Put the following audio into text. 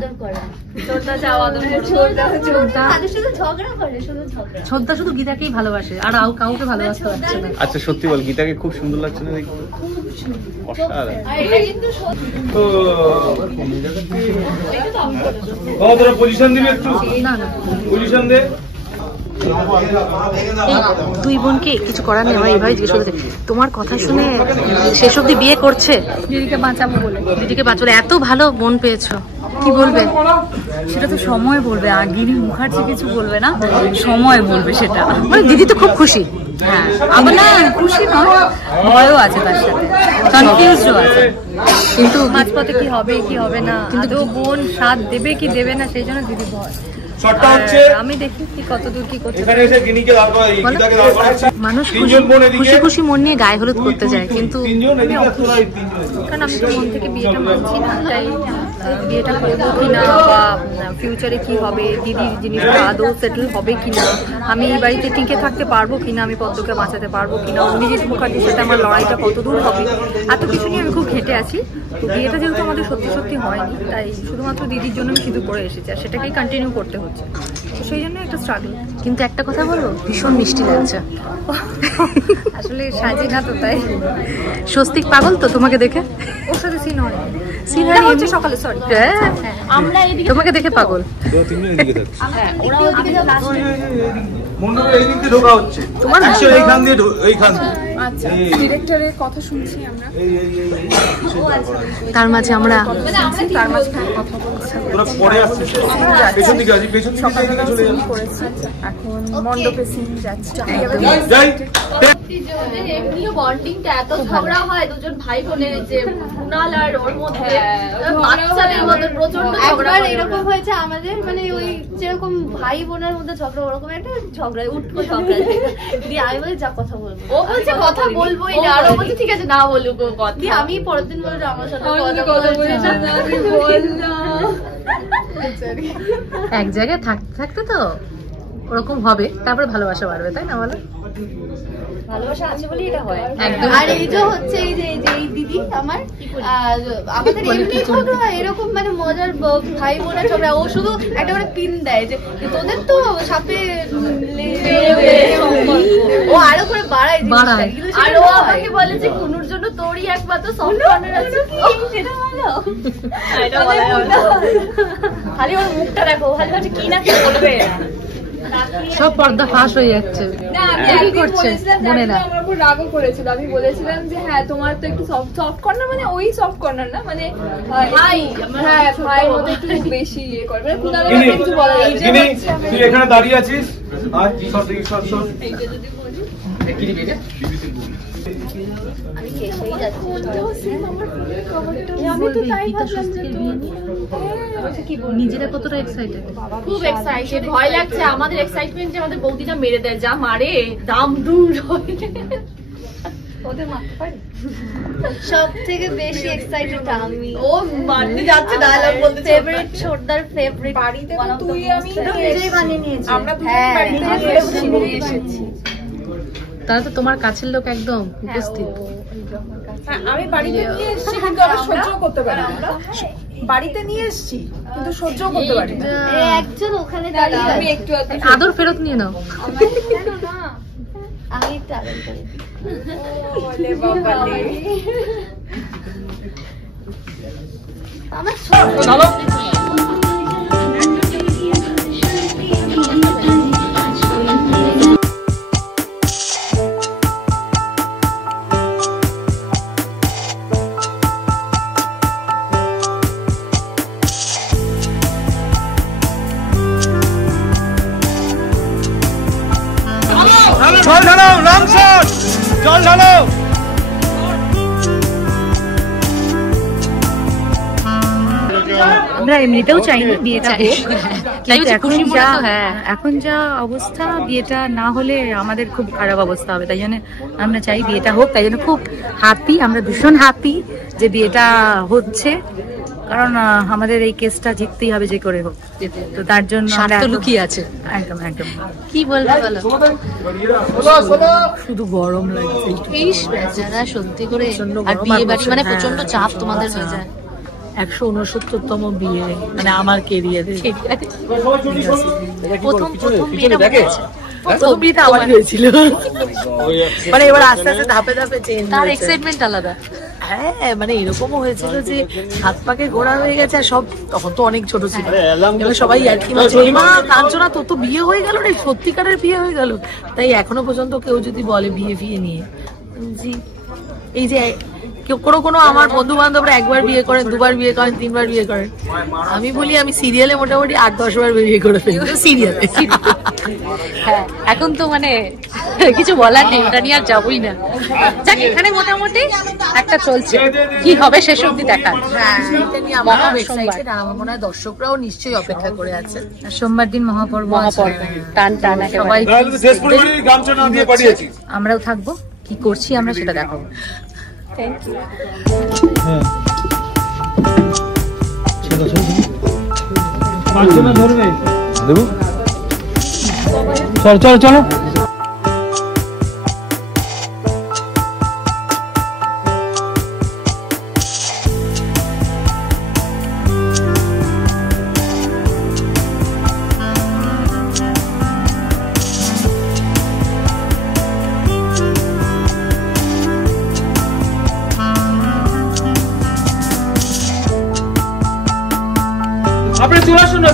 আদর করে, ছোটদা যাও আদর করে, তাদের সাথে ঝগড়া করে, শুধু ঝগড়া। ছোটদা শুধু গীতাকেই ভালোবাসে, আর কাউকে ভালোবাসতে পারছে না। আচ্ছা সত্যি বল, গীতাকে খুব সুন্দর লাগছে না দেখতে? খুব সুন্দর। অসাধারণ। আর এটা কিন্তু তোরা পজিশন দিবি একটু, না না পজিশন দে। দুই বোনকে কিছু করার নেই, আমার এইভাবে জিজ্ঞেস করতে, তোমার কথা শুনে শেষ অব্দি বিয়ে করছে? দিদিকে বাঁচাবো বলে। দিদিকে বাঁচাবো, এত ভালো বোন পেয়েছো, কি বলবে? সেটা তো সময় বলবে, আর গিরি মুখার্জি কিছু বলবে না, সময় বলবে সেটা। মানে দিদি তো খুব খুশি। হ্যাঁ, আবার না খুশি নয়, ভয়ও আছে তার সাথে, কনফিউজও আছে, কিন্তু মাঝপথে কি হবে কি হবে না, কিন্তু বোন সাথ দেবে কি দেবে না, সেই জন্য দিদি ভয়। আমি দেখি কি কতদূর কি করতে পারি। মানুষ খুশি খুশি মন নিয়ে গায়ে হলুদ করতে যায়, কিন্তু কারণ আমি তো মন থেকে বিয়েটা মানছি না, তাই বিয়েটা করবো কিনা বা ফিউচারে কি হবে, দিদির জিনিসটা আদৌ সেটেল হবে কিনা, আমি এই বাড়িতে টিকে থাকতে পারবো কিনা, আমি পদ্মকে বাঁচাতে পারবো কিনা, অভিজিৎ মুখার্জির সাথে আমার লড়াইটা কতদূর হবে, এত কিছু নিয়ে আমি খুব ঘেঁটে আছি। তো বিয়েটা যেহেতু আমাদের সত্যি সত্যি হয়নি, তাই শুধুমাত্র দিদির জন্য আমি সিঁদুর পরে এসেছি, আর সেটাকেই কন্টিনিউ করতে হচ্ছে, তো সেই জন্য একটা স্ট্রাগল। কিন্তু একটা কথা বলবো, ভীষণ মিষ্টি লাগছে। আসলে সাজি না তো, তাই। স্বস্তিক পাগল তো তোমাকে দেখে, ওর সাথে সিন হয় হচ্ছে সকালে, সরি আমরা এদিকে তোমাকে দেখে পাগল। হ্যাঁ, ওরা ওদিকে যাও, মন্ডপে এই দিক দিয়ে ঢোকা হচ্ছে, তোমার এইখান দিয়ে এইখান দিয়ে। আচ্ছা, ডিরেক্টরের কথা শুনছি আমরা, তার মাঝে আমরা তার মাঝখানে কথা বলছি। তোরা পরে আসছিস, পেছন দিকে আসি, পেছন দিকে চলে যাবি। করেছি এখন মণ্ডপে সিন যাচ্ছে। যাই এমনিও বন্ডিংটা এত ঝগড়া হয় দুজন ভাই বোনের, যে কুনাল আর ওর মধ্যে বাচ্চাদের মধ্যে প্রচন্ড ঝগড়া। এরকম হয়েছে আমাদের, মানে ওই যেরকম ভাই বোনের মধ্যে ঝগড়া, ওরকম একটা ঝগড়া উঠবো ঝগড়া দিয়ে আমি বলি যা কথা বলবো, ও বলছে কথা বলবোই না, আর ও বলছে ঠিক আছে না বলুক কথা, আমি পরের দিন বলছি আমার সাথে কথা বলছে না, আমি বললাম। এক জায়গায় থাকতে থাকতে তো ওরকম হবে, তারপরে ভালোবাসা বাড়বে, তাই না বলো? ভালোবাসা আছে বলি এটা হয় একদম। আর এই যে হচ্ছে এই যে এই দিদি আমার, আমাদের এমনি ঝগড়া এরকম, মানে মজার ভাই বোনের ঝগড়া, ও শুধু একটা করে পিন দেয় যে তোদের তো সাথে, ও আরো করে বাড়ায়, আর ও আমাকে বলে যে কুনুর জন্য তোরই একমাত্র সফট কর্নার আছে, সেটা বলো, এটা বলা খালি ওর মুখটা দেখো, খালি হচ্ছে কি না কি বলবে, সব পর্দা ফাঁস হয়ে যাচ্ছে। কি করছে বোনেরা? আমার উপর রাগও করেছিল, আমি বলেছিলাম যে হ্যাঁ তোমার তো একটু সফট কর্নার, মানে ওই সফট কর্নার না, মানে ভাই, হ্যাঁ ভাইয়ের মধ্যে একটু বেশি ইয়ে করে, মানে কুনালের ব্যাপারে কিছু বলা যায় না। তুই এখানে দাঁড়িয়ে আছিস, আর কি সব দেখি সব এইটা যদি বলি আমি কেসেই যাচ্ছি, আমি তো তাই ভাবলাম যে নিজেরা কতটা এক্সাইটেড, খুব এক্সাইটেড, ভয় লাগছে আমাদের এক্সাইটমেন্ট যে আমাদের বৌদিটা মেরে দেয়, যা মারে দাম দূর ওদের মারতে পারি। সব থেকে বেশি এক্সাইটেড আমি, ও মারতে যাচ্ছে, ডায়লগ বলতে, ফেভারিট ছোটদার ফেভারিট, বাড়িতে তুই আমি নিজেই বানিয়ে নিয়েছি, আমরা দুজন বাড়িতে নিয়ে এসেছি, তাহলে তো তোমার কাছের লোক একদম উপস্থিত। আমি বাড়িতে নিয়ে এসেছি, কিন্তু আমি সহ্য করতে পারি না, বাড়িতে নিয়ে এসেছি কিন্তু সহ্য করতে পারি না। একজন ওখানে দাঁড়িয়ে, আমি একটু আদর ফেরত নিয়ে নাও, আমি একটু আদর করি। বলে বাবা রে, আমার চলো জল ঢালাও, লং শট, জল ঢালাও। আমরা এমনিতেও চাইনি বিয়েটা হোক, এখন যা অবস্থা, বিয়েটা না হলে আমাদের খুব খারাপ অবস্থা হবে, তাই জন্য আমরা চাই বিয়েটা হোক, তাই জন্য খুব হ্যাপি, আমরা ভীষণ হ্যাপি যে বিয়েটা হচ্ছে, কারণ আমাদের এই কেসটা জিততেই হবে যে করে হোক, তো তার জন্য লুকিয়ে আছে। একদম একদম, কি বলবো বলো, শুধু গরম লাগছে, সত্যি করে, আর বিয়ে বাড়ি মানে প্রচন্ড চাপ তোমাদের হয়ে যায়। 169তম বিয়ে, মানে আমার কেরিয়ারে প্রথম বিয়েটা প্রথম বিয়েটা আমার হয়েছিল। মানে এবার আস্তে আস্তে ধাপে ধাপে চেঞ্জ, তার এক্সাইটমেন্ট আলাদা। হ্যাঁ মানে এরকমও হয়েছিল যে হাত পাকে ঘোরা হয়ে গেছে, আর সব তখন তো অনেক ছোট ছিল, এবার সবাই আর কি বলছে মা কাঞ্চনা তোর তো বিয়ে হয়ে গেল রে, সত্যিকারের বিয়ে হয়ে গেল। তাই এখনো পর্যন্ত কেউ যদি বলে বিয়ে ফিয়ে নিয়ে, জি এই যে কোনো আমার বন্ধু বান্ধবরা একবার বিয়ে করেন, দুবার বিয়ে করেন, 3বার বিয়ে করেন, আমি বলি আমি সিরিয়ালে মোটামুটি 8-10 বার বিয়ে করে ফেলি সিরিয়ালে। হ্যাঁ এখন তো মানে কিছু বলার নেই, ওটা নিয়ে আর যাবোই না। যাক এখানে মোটামুটি একটা চলছে, কি হবে শেষ অবধি দেখা। হ্যাঁ এটা নিয়ে আমরা খুব এক্সাইটেড, আর আমার মনে হয় দর্শকরাও নিশ্চয়ই অপেক্ষা করে আছে। সোমবার দিন মহাপর্ব, টান টান সবাই গামছা দিয়ে পাঠিয়েছি, আমরাও থাকবো, কি করছি আমরা সেটা দেখাবো। Thank you. ধরবে দেবো, চলো চলো চলো। আপনি চলে আসুন না,